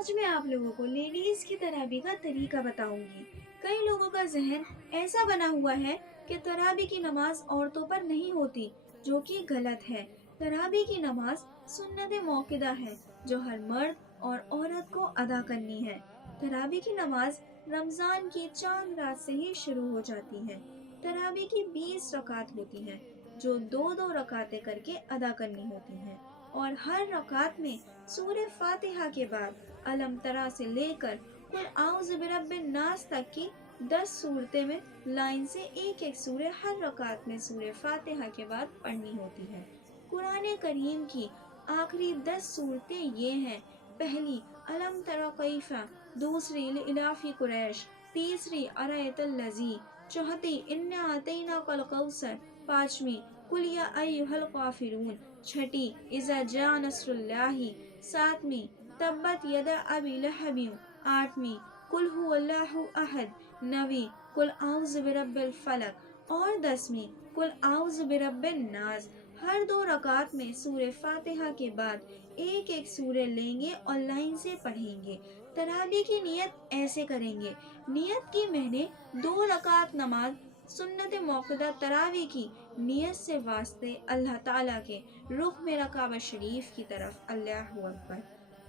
आज मैं आप लोगों को लेडीज की तराबी का तरीका बताऊंगी। कई लोगों का जहन ऐसा बना हुआ है कि तराबी की नमाज औरतों पर नहीं होती, जो कि गलत है। तराबी की नमाज सुन्नत मौकिदा है, जो हर मर्द और औरत को अदा करनी है। तराबी की नमाज रमजान की चांद रात से ही शुरू हो जाती है। तराबी की 20 रकात होती हैं, जो दो दो रकातें करके अदा करनी होती हैं, और हर रकात में सूरह फातिहा के बाद अलम तरा से लेकर कुल आउज़ बिरब्बिन नास तक की 10 सूरतें में लाइन से एक एक सूरह हर रकात में सूरह फातिहा के बाद पढ़नी होती है। कुरान करीम की आखिरी 10 सूरतें ये हैं: पहली अलम तरा कैफा, दूसरी इलाफी कुरैश, तीसरी अरायतल लजी, चौथी इन्ना अतैना कल कौसर, पांचवी कुल या अय्युहल काफिरून, छठी इज़ा जा नस्रुल्लाहि, सातवीं तब्बत यदा अबी लहब, आठवीं कुल हुवल्लाहु अहद, नवीं कुल आउज़ बिरब्बिल फलक और 10वीं कुल आउज़ बिरब्बिन नास। हर दो रकात में सूरह फातिहा के बाद एक एक सूरह लेंगे और लाइन से पढ़ेंगे। तराबी की नियत ऐसे करेंगे: नियत की मैंने 2 रकात नमाज सुन्नत मौक़िदा तरावी की नियत से वास्ते अल्लाह ताला के रुख मेरा काबा शरीफ की तरफ। अल्लाहु अकबर।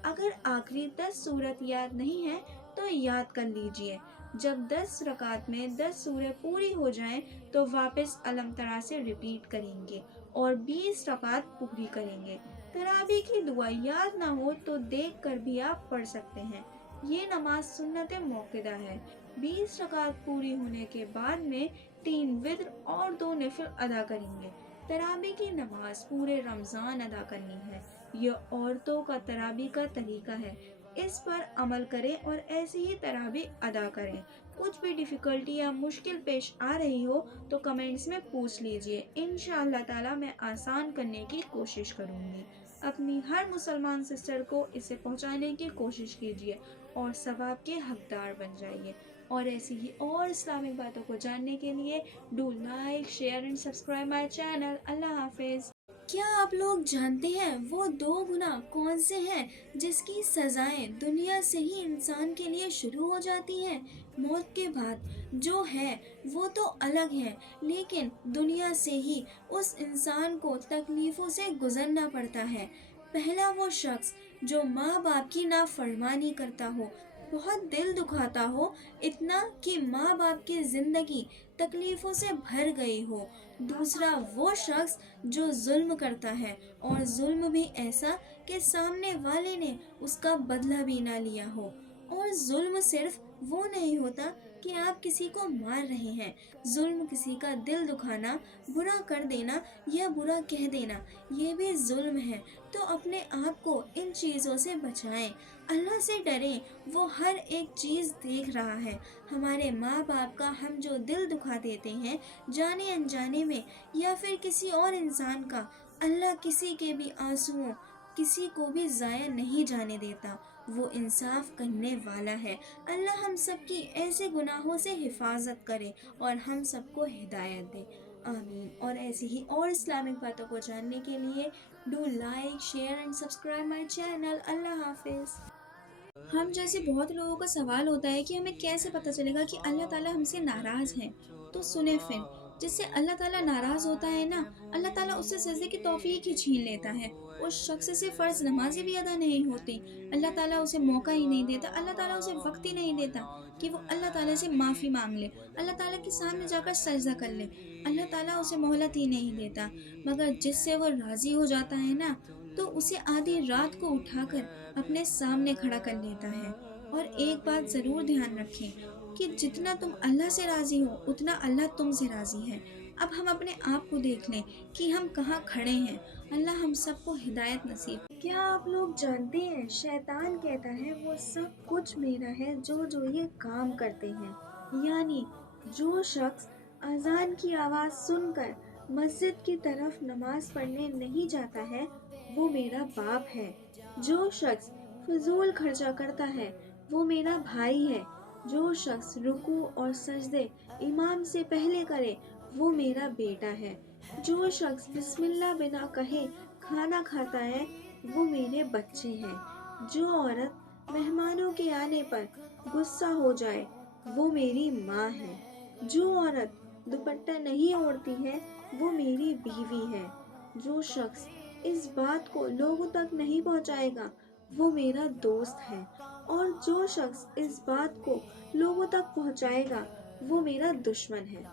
अगर आखिरी 10 सूरत याद नहीं है तो याद कर लीजिए। जब 10 रकात में 10 सूरह पूरी हो जाएं तो वापस अलम तरा से रिपीट करेंगे और 20 रकात पूरी करेंगे। तरावी की दुआ याद ना हो तो देख कर भी आप पढ़ सकते हैं। ये नमाज सुन्नत मौक़िदा है। 20 रकात पूरी होने के बाद में 3 वित्र और 2 नफिल अदा करेंगे। तराबी की नमाज पूरे रमज़ान अदा करनी है। यह औरतों का तराबी का तरीका है। इस पर अमल करें और ऐसे ही तराबी अदा करें। कुछ भी डिफ़िकल्टी या मुश्किल पेश आ रही हो तो कमेंट्स में पूछ लीजिए। इंशाअल्लाह ताला मैं आसान करने की कोशिश करूँगी। अपनी हर मुसलमान सिस्टर को इसे पहुँचाने की कोशिश कीजिए और सवाब के हकदार बन जाइए। और ऐसी ही और इस्लामिक बातों को जानने के लिए do like share and subscribe my channel. अल्लाह हाफिज। क्या आप लोग जानते हैं वो 2 गुनाह कौन से हैं जिसकी सजाएं दुनिया से ही इंसान के लिए शुरू हो जाती हैं? मौत के बाद जो है वो तो अलग है, लेकिन दुनिया से ही उस इंसान को तकलीफों से गुजरना पड़ता है। पहला वो शख्स जो माँ बाप की नाफरमानी करता हो, बहुत दिल दुखाता हो, इतना कि माँ बाप की जिंदगी तकलीफों से भर गई हो। दूसरा वो शख्स जो जुल्म करता है, और जुल्म भी ऐसा कि सामने वाले ने उसका बदला भी ना लिया हो। और जुल्म सिर्फ वो नहीं होता कि आप किसी को मार रहे हैं। जुल्म किसी का दिल दुखाना, बुरा कर देना या बुरा कह देना, ये भी जुल्म है। तो अपने आप को इन चीज़ों से बचाएं, अल्लाह से डरें, वो हर एक चीज़ देख रहा है। हमारे माँ बाप का हम जो दिल दुखा देते हैं जाने अनजाने में, या फिर किसी और इंसान का, अल्लाह किसी के भी आंसुओं, किसी को भी ज़ाया नहीं जाने देता। वो इंसाफ करने वाला है। अल्लाह हम सबकी ऐसे गुनाहों से हिफाजत करे और हम सबको हिदायत दे। आमीन। और ऐसी ही और इस्लामिक बातों को जानने के लिए do like share and subscribe my channel. अल्लाह हाफिज। हम जैसे बहुत लोगों का सवाल होता है कि हमें कैसे पता चलेगा कि अल्लाह ताला हमसे नाराज है। तो सुने फिर, जिससे अल्लाह ताला नाराज होता है ना, अल्लाह ताला उससे सजदे की तौफीक ही छीन लेता है। उस शख्स से फर्ज नमाजें भी अदा नहीं होती। अल्लाह ताला उसे मौका ही नहीं देता, अल्लाह ताला उसे वक्त ही नहीं देता कि वो अल्लाह ताला से माफ़ी मांग ले, अल्लाह ताला के सामने जाकर सजदा कर ले। अल्लाह ताला उसे मोहलत ही नहीं देता। मगर जिससे वो राज़ी हो जाता है ना, तो उसे आधी रात को उठाकर अपने सामने खड़ा कर लेता है। और एक बात ज़रूर ध्यान रखें कि जितना तुम अल्लाह से राज़ी हो, उतना अल्लाह तुमसे राज़ी है। अब हम अपने आप को देख लें कि हम कहाँ खड़े हैं। अल्लाह हम सबको हिदायत नसीब। क्या आप लोग जानते हैं, शैतान कहता है वो सब कुछ मेरा है जो जो ये काम करते हैं। यानी जो शख्स अजान की आवाज़ सुनकर मस्जिद की तरफ नमाज पढ़ने नहीं जाता है, वो मेरा बाप है। जो शख्स फिजूल खर्चा करता है, वो मेरा भाई है। जो शख्स रुकू और सजदे इमाम से पहले करे, वो मेरा बेटा है। जो शख्स बिस्मिल्लाह बिना कहे खाना खाता है, वो मेरे बच्चे हैं। जो औरत मेहमान مہمانوں کے آنے پر غصہ ہو جائے وہ میری ماں ہے۔ جو عورت دوپٹہ نہیں اوڑھتی ہے وہ میری بیوی ہے۔ جو شخص اس بات کو لوگوں تک نہیں پہنچائے گا وہ میرا دوست ہے، اور جو شخص اس بات کو لوگوں تک پہنچائے گا وہ میرا دشمن ہے۔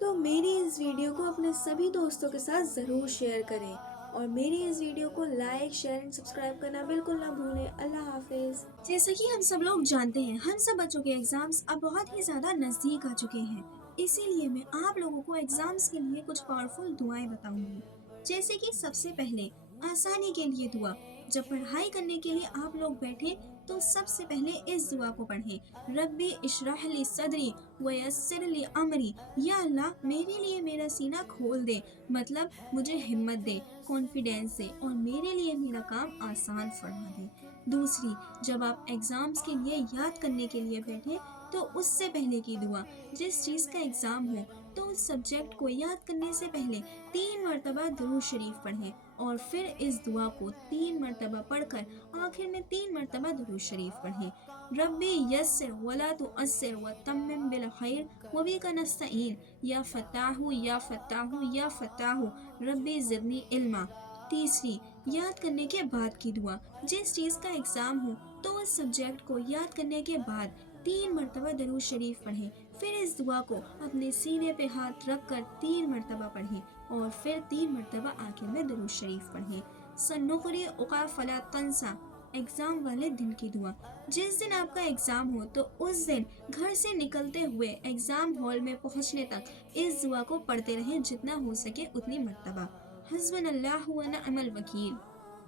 تو میری اس ویڈیو کو اپنے سبھی دوستوں کے ساتھ ضرور شیئر کریں، اور میری اس ویڈیو کو لائک، شیئر اور سبسکرائب کرنا بالکل نہ بھولیں۔ اللہ حافظ۔ جیسا کہ ہم سب لوگ جانتے ہیں، ہم سب بچوں کے ایگزامز اب بہت ہی زیادہ نزدیک آ چکے ہیں، اسی لیے میں آپ لوگوں کو ایگزامز کے لیے کچھ پاورفل دعائیں بتاؤں گی۔ جیسے کہ سب سے پہلے آسانی کے لیے دعا۔ جب پڑھائی کرنے کے لیے آپ لوگ بیٹھیں تو سب سے پہلے اس دعا کو پڑھیں، ربی اشرح لی صدری ویسر لی امری۔ یا اللہ میرے لیے میرا سینہ کھول دے، مطلب مجھے ہمت دے، کانفیڈینس دے، اور میرے لیے میرا کام آسان فرما دے۔ دوسری، جب آپ ایگزامز کے لیے یاد کرنے کے لیے بیٹھیں تو اس سے پہلے کی دعا، جس چیز کا ایگزام ہو تو اس سبجیکٹ کو یاد کرنے سے پہلے 3 مرتبہ درود شریف پڑھیں، اور پھر اس دعا کو 3 مرتبہ پڑھ کر آخر میں 3 مرتبہ درود شریف پڑھیں، ربی یسر ولا تعسر وتمم بالخیر وبک نستعین، یا فتاح یا فتاح یا فتاح ربی زدنی علما۔ تیسری، یاد کرنے کے بعد کی دعا، جس چیز کا ایگزام ہو تو اس سبجیکٹ کو یاد کرنے کے بعد 3 مرتبہ درود شریف پڑھیں، پھر اس دعا کو اپنے سینے پہ ہاتھ رکھ کر 3 مرتبہ پڑھیں، اور پھر 3 مرتبہ آخر میں درود شریف پڑھیں۔ سنقری اقا فلا تنسا، ایگزام والے دن کی دعا۔ جس دن آپ کا ایگزام ہو تو اس دن گھر سے نکلتے ہوئے ایگزام ہال میں پہنچنے تک اس دعا کو پڑھتے رہیں، جتنا ہو سکے اتنی مرتبہ، حسبنا اللہ و نعم الوکیل۔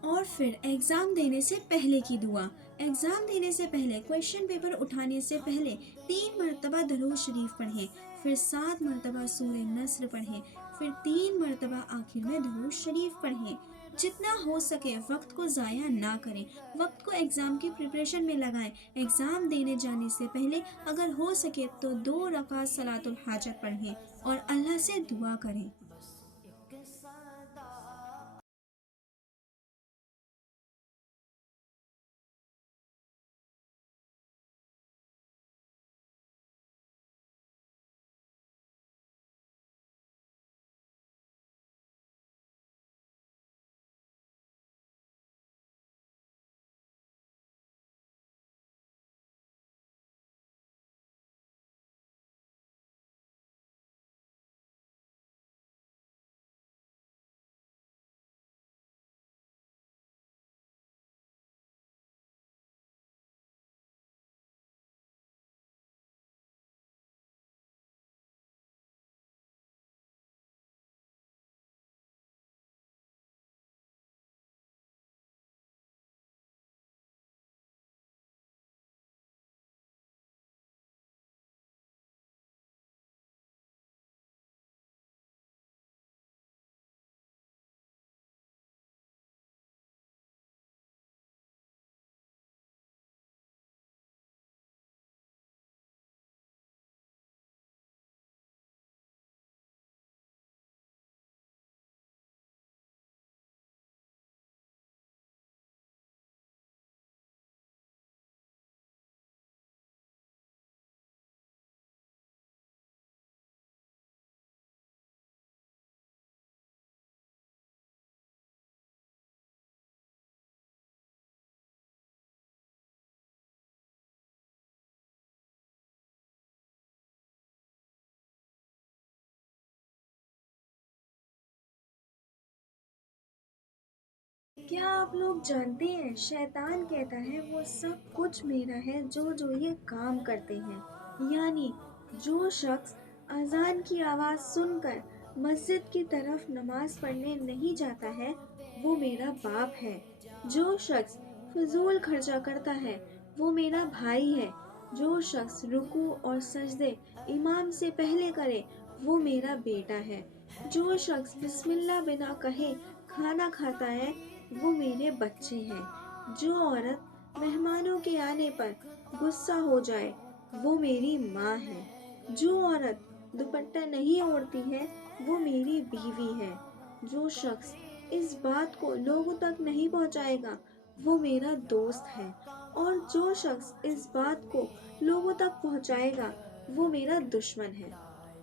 اور پھر ایگزام دینے سے پہلے کی دعا، ایگزام دینے سے پہلے کویشچن پیپر اٹھانے سے پہلے 3 مرتبہ درود شریف پڑھیں، پھر 7 مرتبہ سورہ نصر پڑھیں، پھر 3 مرتبہ آخر میں درود شریف پڑھیں۔ جتنا ہو سکے وقت کو ضائع نہ کریں، وقت کو ایگزام کی پریپریشن میں لگائیں۔ ایگزام دینے جانے سے پہلے اگر ہو سکے تو 2 رکعت صلاۃ الحاجت پڑھیں اور اللہ سے دعا کریں۔ کیا آپ لوگ جانتے ہیں شیطان کہتا ہے وہ سب کچھ میرا ہے جو یہ کام کرتے ہیں، یعنی جو شخص اذان کی آواز سن کر مسجد کی طرف نماز پڑھنے نہیں جاتا ہے وہ میرا باپ ہے۔ جو شخص فضول خرچہ کرتا ہے وہ میرا بھائی ہے۔ جو شخص رکوع اور سجدے امام سے پہلے کرے وہ میرا بیٹا ہے۔ جو شخص بسم اللہ بنا کہے کھانا کھاتا ہے وہ میرے بچے ہیں۔ جو عورت مہمانوں کے آنے پر غصہ ہو جائے وہ میری ماں ہے۔ جو عورت دوپٹہ نہیں اوڑھتی ہے وہ میری بیوی ہے۔ جو شخص اس بات کو لوگوں تک نہیں پہنچائے گا وہ میرا دوست ہے، اور جو شخص اس بات کو لوگوں تک پہنچائے گا وہ میرا دشمن ہے۔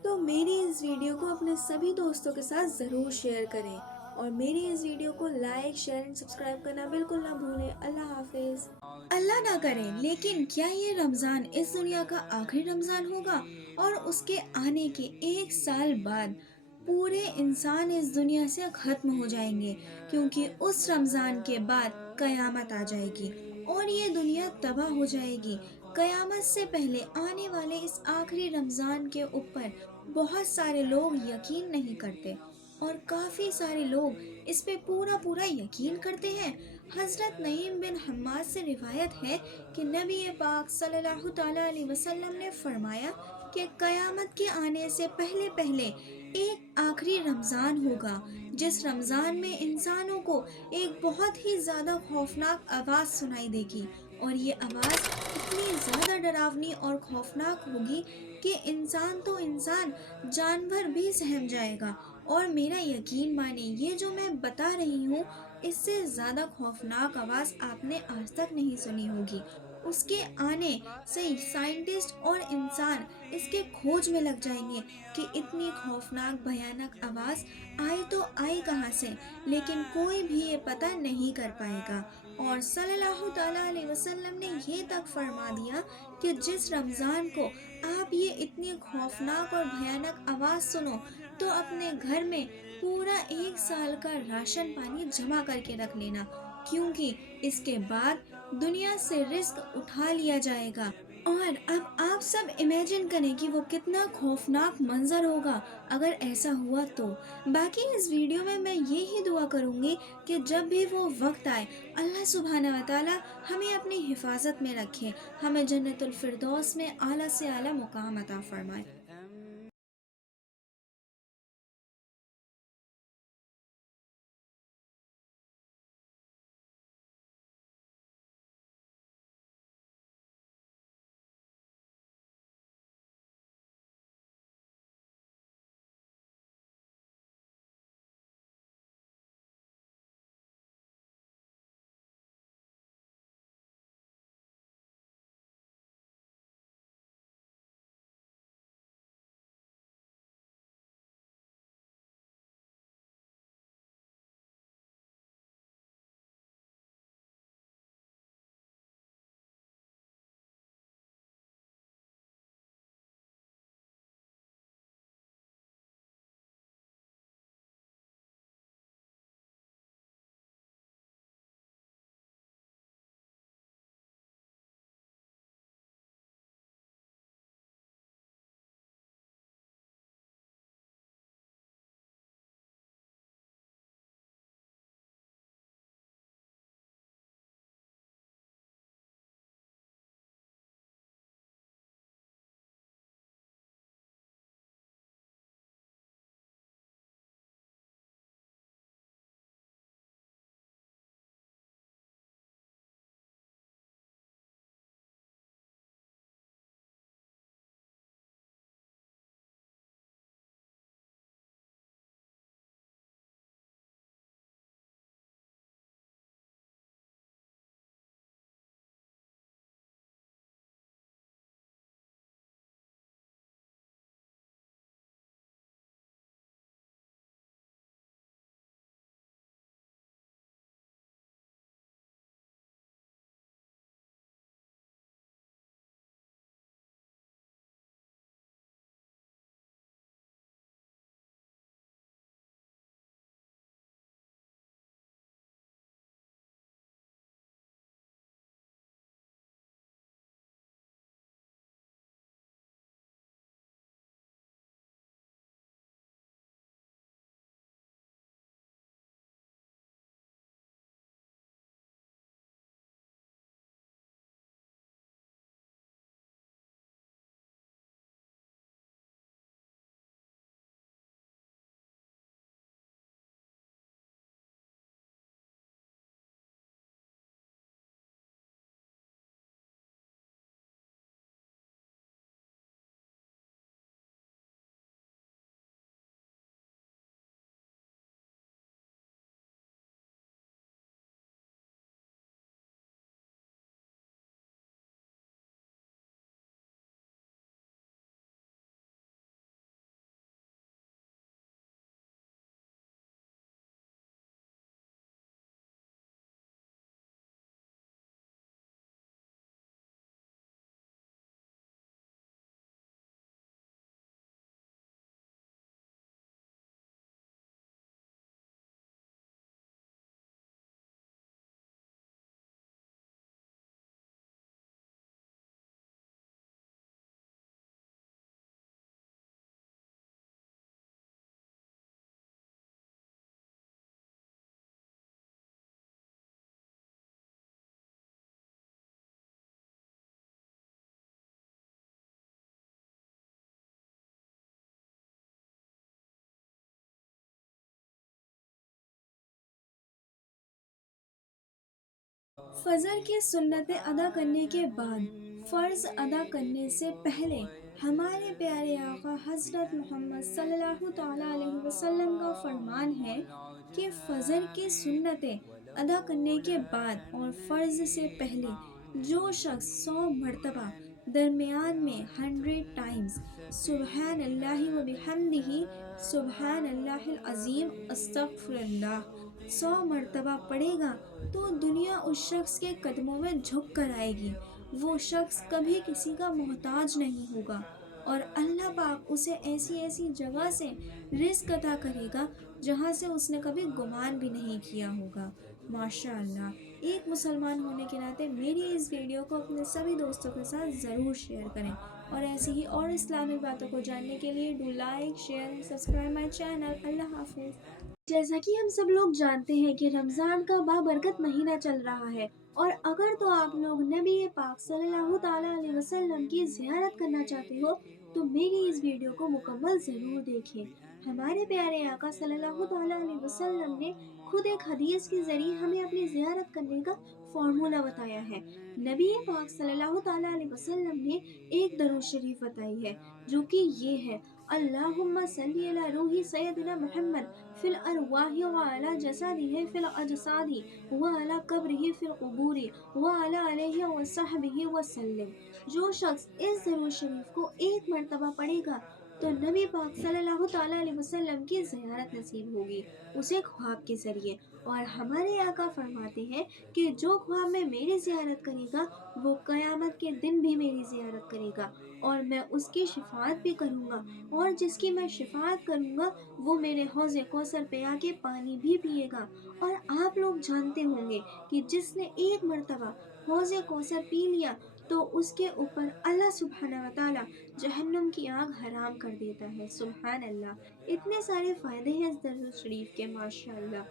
تو میری اس ویڈیو کو اپنے سبھی دوستوں کے ساتھ ضرور شیئر کریں، اور میری اس ویڈیو کو لائک، شیئر اور سبسکرائب کرنا بالکل نہ بھولیں۔ اللہ حافظ۔ اللہ نہ کرے لیکن کیا یہ رمضان اس دنیا کا آخری رمضان ہوگا، اور اس کے آنے کے 1 سال بعد پورے انسان اس دنیا سے ختم ہو جائیں گے، کیونکہ اس رمضان کے بعد قیامت آ جائے گی اور یہ دنیا تباہ ہو جائے گی۔ قیامت سے پہلے آنے والے اس آخری رمضان کے اوپر بہت سارے لوگ یقین نہیں کرتے، اور کافی سارے لوگ اس پہ پورا پورا یقین کرتے ہیں۔ حضرت نعیم بن حماد سے روایت ہے کہ نبی پاک صلی اللہ تعالیٰ علیہ وسلم نے فرمایا کہ قیامت کے آنے سے پہلے پہلے ایک آخری رمضان ہوگا، جس رمضان میں انسانوں کو ایک بہت ہی زیادہ خوفناک آواز سنائی دے گی، اور یہ آواز اتنی زیادہ ڈراؤنی اور خوفناک ہوگی کہ انسان تو انسان، جانور بھی سہم جائے گا۔ اور میرا یقین مانے، یہ جو میں بتا رہی ہوں اس سے زیادہ خوفناک آواز آپ نے آج تک نہیں سنی ہوگی۔ اس کے آنے سے سائنٹسٹ اور انسان اس کے کھوج میں لگ جائیں گے کہ اتنی خوفناک بھیانک آواز آئی تو آئی کہاں سے، لیکن کوئی بھی یہ پتہ نہیں کر پائے گا۔ اور صلی اللہ تعالیٰ علیہ وسلم نے یہ تک فرما دیا کہ جس رمضان کو آپ یہ اتنی خوفناک اور بھیانک آواز سنو تو اپنے گھر میں پورا 1 سال کا راشن پانی جمع کر کے رکھ لینا، کیونکہ اس کے بعد دنیا سے رزق اٹھا لیا جائے گا۔ اور اب آپ سب امیجن کریں کہ وہ کتنا خوفناک منظر ہوگا اگر ایسا ہوا تو۔ باقی اس ویڈیو میں یہی دعا کروں گی کہ جب بھی وہ وقت آئے اللہ سبحانہ و تعالی ہمیں اپنی حفاظت میں رکھے، ہمیں جنت الفردوس میں اعلیٰ سے اعلیٰ مقام عطا فرمائے۔ फजर की सुन्नतें अदा करने के बाद फ़र्ज़ अदा करने से पहले हमारे प्यारे आका हज़रत मोहम्मद सल्लल्लाहु तआला अलैहि वसल्लम का फरमान है कि फ़जर की सुन्नतें अदा करने के बाद और फ़र्ज़ से पहले जो शख्स 100 मरतबा दरमियान में 100 टाइम्स सुबहान अल्लाहि व बिहम्दिही सुबहान अल्लाहिल अज़ीम अस्तगफिरुल्लाह 100 मरतबा पढ़ेगा तो दुनिया उस शख्स के कदमों में झुक कर आएगी। वो शख्स कभी किसी का मोहताज नहीं होगा और अल्लाह पाक उसे ऐसी ऐसी जगह से रिस्क अता करेगा जहाँ से उसने कभी गुमान भी नहीं किया होगा। माशाअल्लाह। एक मुसलमान होने के नाते मेरी इस वीडियो को अपने सभी दोस्तों के साथ ज़रूर शेयर करें और ऐसी ही और इस्लामिक बातों को जानने के लिए do like share and subscribe my channel. अल्लाह हाफिज़। जैसा कि हम सब लोग जानते हैं कि रमज़ान का बाबरकत महीना चल रहा है और अगर तो आप लोग नबी पाक सल्लल्लाहु ताला अलैहि वसल्लम की ज़ियारत करना चाहते हो तो मेरी इस वीडियो को मुकम्मल ज़रूर देखें। हमारे प्यारे आका सल्लल्लाहु ताला अलैहि वसल्लम ने खुद एक हदीस के ज़रिए हमें अपनी ज़ियारत करने का फ़ॉर्मूला बताया है। नबी पाक सल्लल्लाहु ताला अलैहि वसल्लम ने एक दरूद शरीफ बताई है जो कि ये है, अल्लाहुम्मा सल्ली अला रूही सय्यदिना मुहम्मद फिल अरवाहि व अला जसादिही फिल अजसादी व अला कब्रिही फिल कुबूरी व अला अलैहि व सहबिही वसल्लम। जो शख्स इस दरूद शरीफ को एक मर्तबा पढ़ेगा तो नबी पाक सल्लल्लाहु ताला अलैहि वसल्लम की ज़ियारत नसीब होगी उसे ख्वाब के ज़रिए। और हमारे आका फरमाते हैं कि जो ख्वाब में मेरी ज़ियारत करेगा वो क़यामत के दिन भी मेरी ज़ियारत करेगा और मैं उसकी शिफात भी करूँगा और जिसकी मैं शिफात करूँगा वो मेरे हौज़े कौसर पे आके पानी भी पिएगा। और आप लोग जानते होंगे कि जिसने एक मर्तबा हौज़े कौसर पी लिया तो उसके ऊपर अल्लाह सुब्हानहू व तआला जहन्नुम की आग हराम कर देता है। सुब्हान अल्लाह। इतने सारे फ़ायदे हैं इस दरूद शरीफ के, माशाअल्लाह।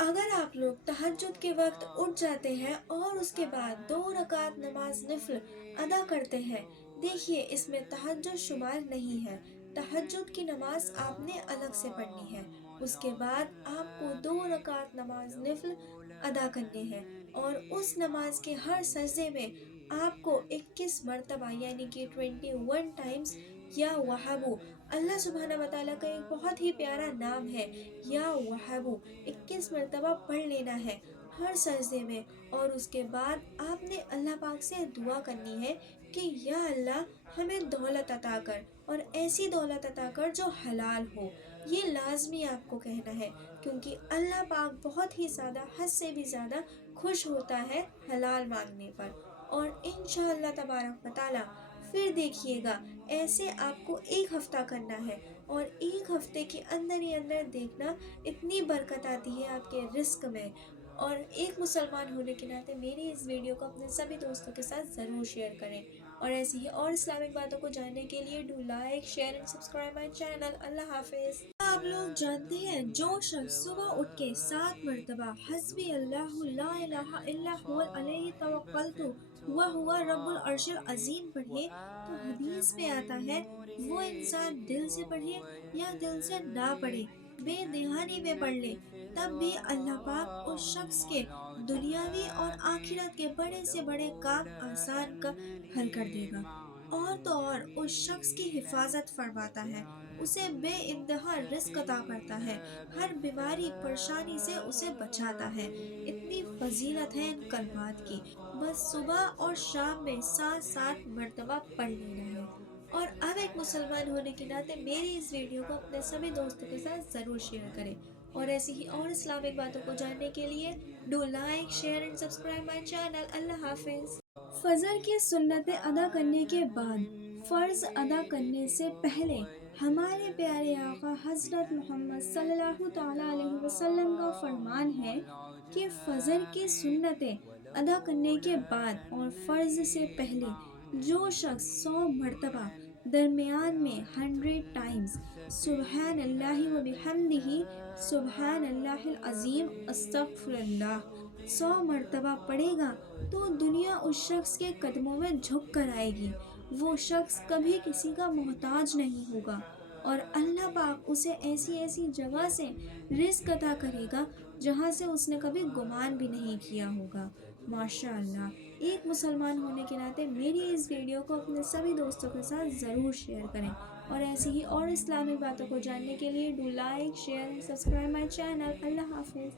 अगर आप लोग तहज्जुद के वक्त उठ जाते हैं और उसके बाद 2 रकात नमाज नफिल अदा करते हैं, देखिए इसमें तहज्जुद शुमार नहीं है। तहज्जुद की नमाज आपने अलग से पढ़नी है। उसके बाद आपको 2 रकात नमाज नफिल अदा करने हैं और उस नमाज के हर सजदे में आपको 21 मरतबा यानी कि 21 टाइम्स या वहाबू, अल्लाह सुब्हानहू व तआला का एक बहुत ही प्यारा नाम है या वहाबू, 21 मरतबा पढ़ लेना है हर सजदे में। और उसके बाद आपने अल्लाह पाक से दुआ करनी है कि या अल्लाह हमें दौलत अता कर और ऐसी दौलत अता कर जो हलाल हो। ये लाजमी आपको कहना है क्योंकि अल्लाह पाक बहुत ही ज़्यादा हद से भी ज़्यादा खुश होता है हलाल मांगने पर। और इंशाअल्लाह तबारक व तआला फिर देखिएगा ऐसे आपको एक हफ्ता करना है और एक हफ्ते के अंदर ही अंदर देखना इतनी बरकत आती है आपके रिस्क में। और एक मुसलमान होने के नाते मेरी इस वीडियो को अपने सभी दोस्तों के साथ ज़रूर शेयर करें और ऐसी ही और इस्लामिक बातों को जानने के लिए do like share and subscribe my channel. अल्लाह हाफिज़। आप लोग जानते हैं जो शख्स सुबह उठ के 7 मरतबा हस्बी अल्लाहु ला इलाहा इल्ला हुवल अलैहि तवक्कलतु व हुवा रब्बुल अर्शिल अज़ीम पढ़े तो हदीस में आता है वो इंसान दिल से पढ़े या दिल से ना पढ़े, बेदहानी में पढ़ ले, तब भी अल्लाह पाक उस शख्स के दुनियावी और आखिरत के बड़े से बड़े काम आसान का हल कर देगा। और तो और उस शख्स की हिफाजत फरमाता है, उसे बेइंतहा रिस्क अता करता है, हर बीमारी परेशानी से उसे बचाता है। इतनी फजीलत है इन कलमात की। बस सुबह और शाम में 7-7 मरतबा पढ़ लेना है। और अब एक मुसलमान होने के नाते मेरी इस वीडियो को अपने सभी दोस्तों के साथ ज़रूर शेयर करें और ऐसी ही और इस्लामिक बातों को जानने के लिए do like share and subscribe my channel. अल्लाह हाफिज़। फजर की सुन्नतें अदा करने के बाद फ़र्ज़ अदा करने से पहले हमारे प्यारे आका हज़रत मोहम्मद सल्लल्लाहु ताला अलैहि वसल्लम का फरमान है कि फ़जर की सुन्नतें अदा करने के बाद और फ़र्ज़ से पहले जो शख्स 100 मरतबा दरमियान में 100 टाइम्स सुबहान अल्लाहि व बिहम्दिही सुबहान अल्लाहिल अज़ीम अस्तगफिरुल्लाह 100 मरतबा पढ़ेगा तो दुनिया उस शख्स के कदमों में झुक कर आएगी। वो शख्स कभी किसी का मोहताज नहीं होगा और अल्लाह पाक उसे ऐसी ऐसी जगह से रिस्क अता करेगा जहाँ से उसने कभी गुमान भी नहीं किया होगा। माशाअल्लाह, एक मुसलमान होने के नाते मेरी इस वीडियो को अपने सभी दोस्तों के साथ ज़रूर शेयर करें, और ऐसी ही और इस्लामिक बातों को जानने के लिए do like share and subscribe my channel. अल्लाह हाफिज़।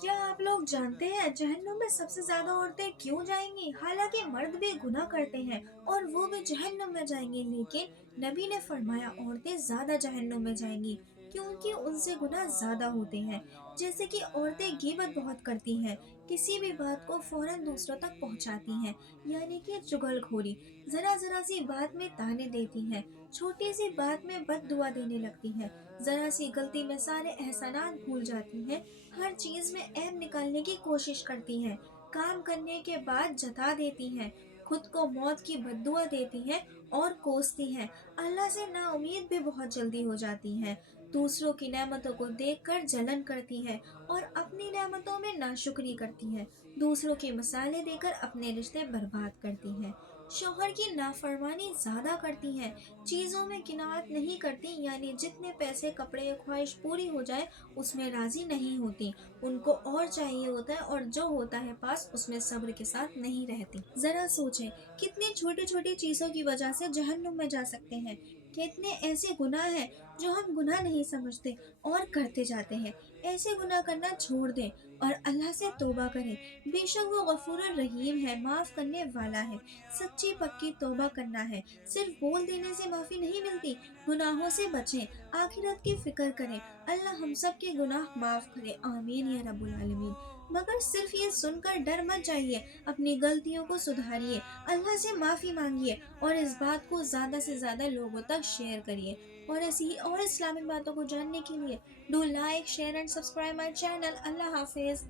क्या आप लोग जानते हैं जहन्नुम में सबसे ज्यादा औरतें क्यों जाएंगी? हालांकि मर्द भी गुनाह करते हैं और वो भी जहन्नुम में जाएंगे, लेकिन नबी ने फरमाया औरतें ज्यादा जहन्नुम में जाएंगी क्योंकि उनसे गुनाह ज्यादा होते हैं। जैसे कि औरतें गीबत बहुत करती हैं, किसी भी बात को फौरन दूसरों तक पहुंचाती हैं, यानी कि चुगलखोरी, जरा जरा सी बात में ताने देती हैं, छोटी सी बात में बददुआ देने लगती हैं, जरा सी गलती में सारे एहसानात भूल जाती हैं, हर चीज में ऐब निकालने की कोशिश करती हैं, काम करने के बाद जता देती हैं, खुद को मौत की बद्दुआ देती हैं और कोसती हैं, अल्लाह से नाउमीद भी बहुत जल्दी हो जाती हैं, दूसरों की नेमतों को देखकर जलन करती हैं और अपनी नेमतों में नाशुक्री करती हैं, दूसरों की मिसालें देकर अपने रिश्ते बर्बाद करती हैं, शौहर की नाफरमानी ज्यादा करती हैं, चीजों में किनात नहीं करती, यानी जितने पैसे कपड़े या ख्वाहिश पूरी हो जाए उसमें राजी नहीं होती, उनको और चाहिए होता है और जो होता है पास उसमें सब्र के साथ नहीं रहती। जरा सोचें, कितनी छोटी छोटी चीजों की वजह से जहन्नुम में जा सकते हैं। कितने ऐसे गुनाह हैं जो हम गुनाह नहीं समझते और करते जाते हैं। ऐसे गुनाह करना छोड़ दें और अल्लाह से तौबा करें। बेशक वो गफूर रहीम है, माफ करने वाला है। सच्ची पक्की तौबा करना है, सिर्फ बोल देने से माफी नहीं मिलती। गुनाहों से बचें, आखिरत की फिक्र करें, अल्लाह हम सब के गुनाह माफ करे, आमीन या रब्बुल आलमीन। मगर सिर्फ ये सुनकर डर मत जाइए, अपनी गलतियों को सुधारिए, अल्लाह से माफी मांगिए और इस बात को ज्यादा से ज्यादा लोगों तक शेयर करिए। और ऐसी ही और इस्लामिक बातों को जानने के लिए do like share and subscribe my channel. अल्लाह हाफिज।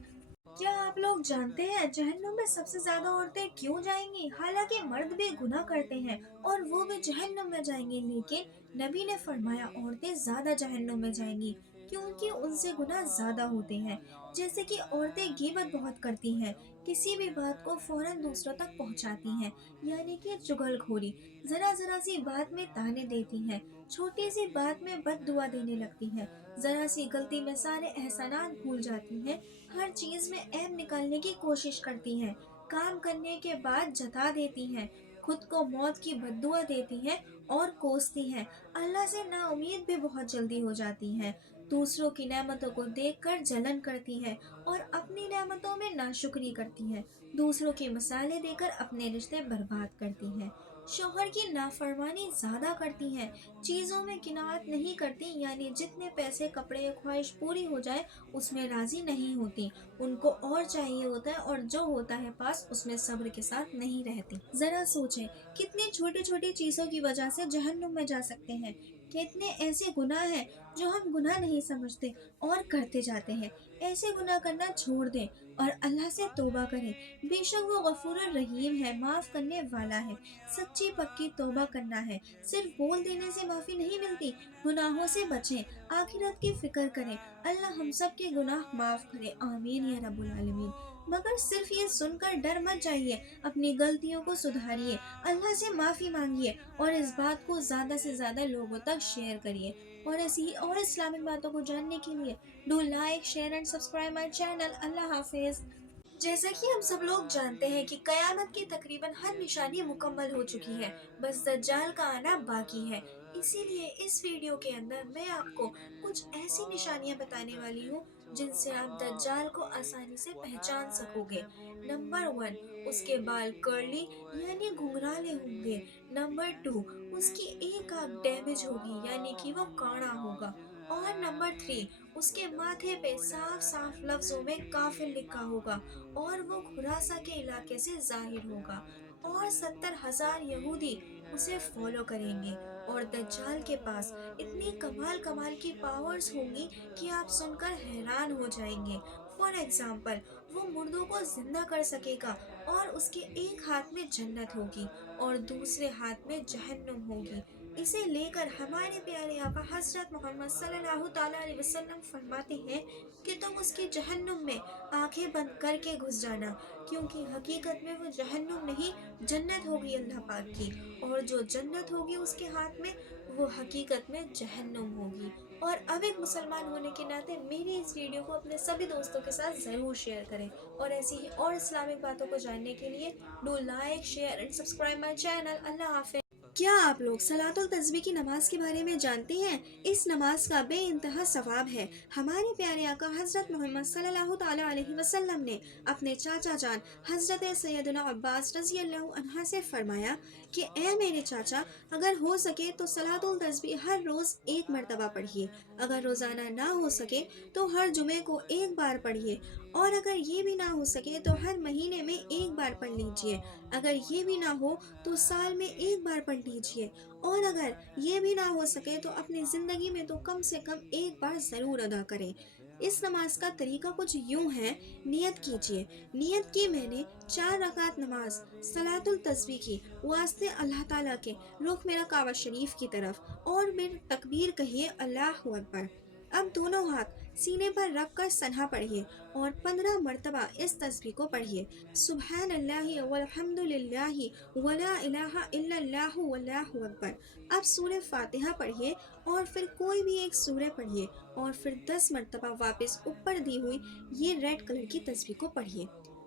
क्या आप लोग जानते हैं जहन्नुम में सबसे ज्यादा औरतें क्यों जाएंगी? हालांकि मर्द भी गुनाह करते हैं और वो भी जहन्नुम में जाएंगे, लेकिन नबी ने फरमाया औरतें ज्यादा जहन्नुम में जाएंगी क्योंकि उनसे गुनाह ज्यादा होते हैं। जैसे कि औरतें गीबत बहुत करती हैं, किसी भी बात को फौरन दूसरों तक पहुंचाती हैं, यानी कि चुगलखोरी, जरा जरा सी बात में ताने देती हैं, छोटी सी बात में बददुआ देने लगती हैं, जरा सी गलती में सारे एहसानात भूल जाती हैं, हर चीज में ऐब निकालने की कोशिश करती हैं, काम करने के बाद जता देती हैं, खुद को मौत की बद्दुआ देती हैं और कोसती हैं, अल्लाह से नाउमीद भी बहुत जल्दी हो जाती हैं, दूसरों की नेमतों को देखकर जलन करती हैं और अपनी नेमतों में नाशुक्री करती हैं, दूसरों की मिसालें देकर अपने रिश्ते बर्बाद करती हैं, शौहर की नाफरमानी ज्यादा करती हैं, चीजों में किनात नहीं करती, यानी जितने पैसे कपड़े या ख्वाहिश पूरी हो जाए उसमें राजी नहीं होती, उनको और चाहिए होता है और जो होता है पास उसमें सब्र के साथ नहीं रहती। जरा सोचें, कितनी छोटी छोटी चीजों की वजह से जहन्नुम में जा सकते हैं। कितने ऐसे गुनाह हैं जो हम गुनाह नहीं समझते और करते जाते हैं। ऐसे गुनाह करना छोड़ दें और अल्लाह से तौबा करें। बेशक वो गफूर रहीम है, माफ करने वाला है। सच्ची पक्की तौबा करना है, सिर्फ बोल देने से माफी नहीं मिलती। गुनाहों से बचें, आखिरत की फिक्र करें, अल्लाह हम सब के गुनाह माफ करे, आमीन या रब्बुल आलमीन। मगर सिर्फ ये सुनकर डर मत जाइए, अपनी गलतियों को सुधारिए, अल्लाह से माफी मांगिए और इस बात को ज्यादा से ज्यादा लोगों तक शेयर करिए। और ऐसी ही और इस्लामिक बातों को जानने के लिए do like share and subscribe my channel. अल्लाह हाफिज। जैसा कि हम सब लोग जानते हैं कि कयामत की तकरीबन हर निशानी मुकम्मल हो चुकी है, बस दज्जाल का आना बाकी है। इसीलिए इस वीडियो के अंदर मैं आपको कुछ ऐसी निशानियां बताने वाली हूँ जिनसे आप दज्जाल को आसानी से पहचान सकोगे। नंबर 1, उसके बाल कर्ली यानी घुंघराले होंगे। नंबर 2, उसकी एक आंख डैमेज होगी यानी कि वो काड़ा होगा। और नंबर 3, उसके माथे पे साफ साफ लफ्जों में काफिर लिखा होगा और वो खुरासा के इलाके से जाहिर होगा। और 70,000 यहूदी उसे फॉलो करेंगे। और दज्जाल के पास इतनी कमाल कमाल की पावर्स होंगी कि आप सुनकर हैरान हो जाएंगे। फॉर एग्जाम्पल, वो मुर्दों को जिंदा कर सकेगा और उसके एक हाथ में जन्नत होगी और दूसरे हाथ में जहन्नुम होगी। इसे लेकर हमारे प्यारे आका हजरत मोहम्मद सल्लल्लाहु ताला अलैहि वसल्लम फरमाते हैं कि तुम उसकी जहन्नुम में आंखें बंद करके घुस जाना, क्योंकि हकीकत में वो जहन्नुम नहीं, जन्नत होगी अल्लाह पाक की, और जो जन्नत होगी उसके हाथ में वो हकीकत में जहन्नुम होगी। اور اب ایک مسلمان ہونے کے ناطے میری اس ویڈیو کو اپنے سبھی دوستوں کے ساتھ ضرور شیئر کریں، اور ایسی ہی اور اسلامک باتوں کو جاننے کے لیے do like share and subscribe my channel. اللہ حافظ۔ کیا آپ لوگ صلاۃ التسبیح کی نماز کے بارے میں جانتے ہیں؟ اس نماز کا بے انتہا ثواب ہے۔ ہمارے پیارے آقا حضرت محمد صلی اللہ تعالی علیہ وسلم نے اپنے چاچا جان حضرت سیدنا عباس رضی اللہ عنہ سے فرمایا کہ اے میرے چاچا، اگر ہو سکے تو صلاۃ التسبیح ہر روز ایک مرتبہ پڑھیے، اگر روزانہ نہ ہو سکے تو ہر جمعے کو ایک بار پڑھیے، اور اگر یہ بھی نہ ہو سکے تو ہر مہینے میں ایک بار پڑھ لیجئے، اگر یہ بھی نہ ہو تو سال میں ایک بار پڑھ لیجئے، اور اگر یہ بھی نہ ہو سکے تو اپنی زندگی میں تو کم سے کم ایک بار ضرور ادا کریں۔ اس نماز کا طریقہ کچھ یوں ہے۔ نیت کیجئے۔ نیت کی میں نے 4 رکعت نماز صلاۃ التسبیح کی واسطے اللہ تعالیٰ کے، رخ میرا کعبہ شریف کی طرف، اور پھر تکبیر کہیے اللہ اکبر۔ اب دونوں ہاتھ سینے پر رکھ کر سنہا پڑھیے اور 15 مرتبہ اس تسبیح کو پڑھیے: سبحان اللہ والحمد للہ ولا الہ الا اللہ واللہ اکبر۔ اب سورہ فاتحہ پڑھیے اور پھر کوئی بھی ایک سورہ پڑھیے، اور پھر 10 مرتبہ واپس اوپر دی ہوئی یہ ریڈ کلر کی تسبیح کو پڑھیے۔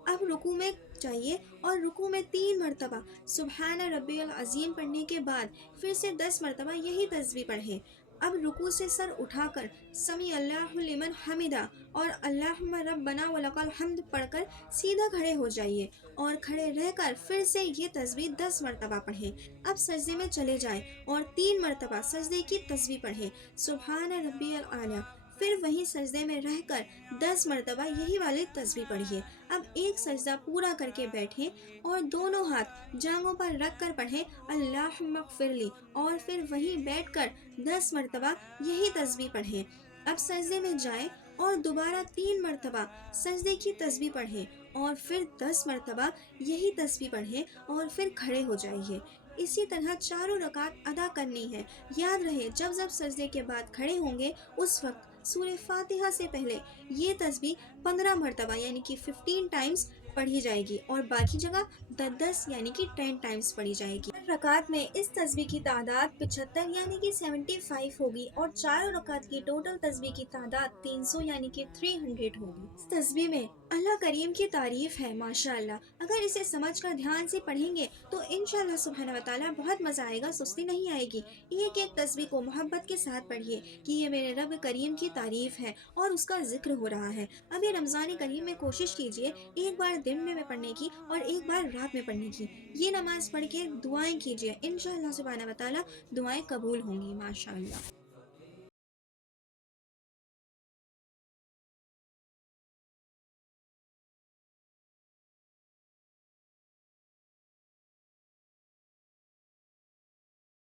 اب رکوع میں جائیے اور رکوع میں 3 مرتبہ سبحان ربی العظیم پڑھنے کے بعد پھر سے 10 مرتبہ یہی تسبیح پڑھیں۔ اب رکوع سے سر اٹھا کر سمیع اللہ لمن حمدہ اور اللہم ربنا ولک الحمد پڑھ کر سیدھا کھڑے ہو جائیے، اور کھڑے رہ کر پھر سے یہ تسبیح 10 مرتبہ پڑھیں۔ اب سجدے میں چلے جائیں اور 3 مرتبہ سجدے کی تسبیح پڑھیں: سبحان ربی الاعلیٰ۔ پھر وہیں سجدے میں رہ کر 10 مرتبہ یہی والی تسبیح پڑھیے۔ اب ایک سجدہ پورا کر کے بیٹھیں اور دونوں ہاتھ جانگوں پر رکھ کر پڑھیں اللہم اغفر لی، اور پھر وہیں بیٹھ کر 10 مرتبہ یہی تسبیح پڑھیں۔ اب سجدے میں جائیں اور دوبارہ 3 مرتبہ سجدے کی تسبیح پڑھیں، اور پھر 10 مرتبہ یہی تسبیح پڑھیں، اور پھر کھڑے ہو جائیے۔ اسی طرح 4 رکعت ادا کرنی ہے۔ یاد رہے، جب سجدے کے بعد کھڑے ہوں گے اس وقت سورہ فاتحہ سے پہلے یہ تسبیح 15 مرتبہ یعنی کہ 15 ٹائمز پڑھی جائے گی، اور باقی جگہ 10 یعنی کہ 10 ٹائمز پڑھی جائے گی۔ ہر رکعت میں اس تسبیح کی تعداد 75 یعنی کہ 75 ہوگی، اور 4 رکعت کی ٹوٹل تسبیح کی تعداد 300 یعنی کہ 300 ہوگی۔ اس تسبیح میں اللہ کریم کی تعریف ہے، ماشاءاللہ۔ اگر اسے سمجھ کر دھیان سے پڑھیں گے تو انشاءاللہ سبحانہ وتعالیٰ بہت مزہ آئے گا، سستی نہیں آئے گی۔ ایک ایک تسبیح کو محبت کے ساتھ پڑھیے کہ یہ میرے رب کریم کی تعریف ہے اور اس کا ذکر ہو رہا ہے۔ ابھی رمضان کریم میں کوشش کیجئے ایک بار دن میں پڑھنے کی اور ایک بار رات میں پڑھنے کی۔ یہ نماز پڑھ کے دعائیں کیجئے، انشاءاللہ سبحانہ وتعالیٰ دعائیں قبول ہوں گی، ماشاءاللہ۔